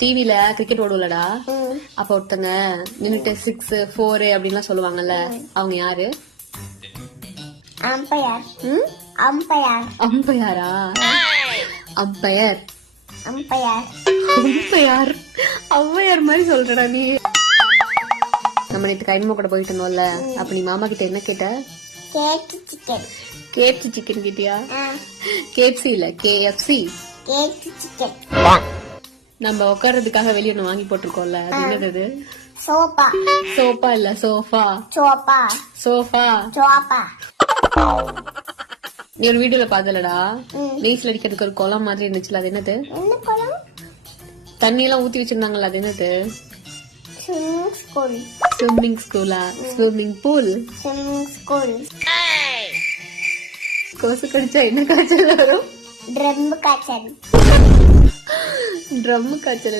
டிவில கிரிக்கெட் ஓடுலடா, அப்ப ஒருத்தங்க நின்னுட்டு 6 4 அப்படின்லாம் சொல்லுவாங்கல்ல, அவங்க யாரு? அம்பையர். அம்பையாரா? அம்பையர். அம்பையர். அம்பையார் ஔவையார் மாதிரி சொல்றடா நீ. நம்ம நேற்று கைமா கூட போயிட்டு இருந்தோம்ல, அப்ப நீ மாமா கிட்ட என்ன கேட்ட? கேட்டு சிக்கன். கேப்சி சிக்கன் கிட்டியா? கேப்சி இல்ல, KFC. கேட்டு சிக்கன். நம்ம உட்கார்றதுக்காக வெளியே ஒண்ணு வாங்கி போட்டிருக்கோம்ல, அது என்னது? சோப்பா. சோப்பா இல்ல, சோஃபா. சோப்பா. சோஃபா. சோப்பா. நீ ஒரு வீடியோல பாத்தலடா, நீச்சல் அடிக்கிறதுக்கு ஒரு குளம் மாதிரி இருந்துச்சுல, அது என்னது? என்ன குளம்? தண்ணி எல்லாம் ஊத்தி வச்சிருந்தாங்கல்ல, அது என்னது? Swimming school. ஸ்விம்மிங் ஸ்கூலா? Swimming pool. Swimming school. கொசு கடிச்சா என்ன காய்ச்சல் வரும்? ட்ரம் காய்ச்சல். ட்ரம் காய்ச்சல்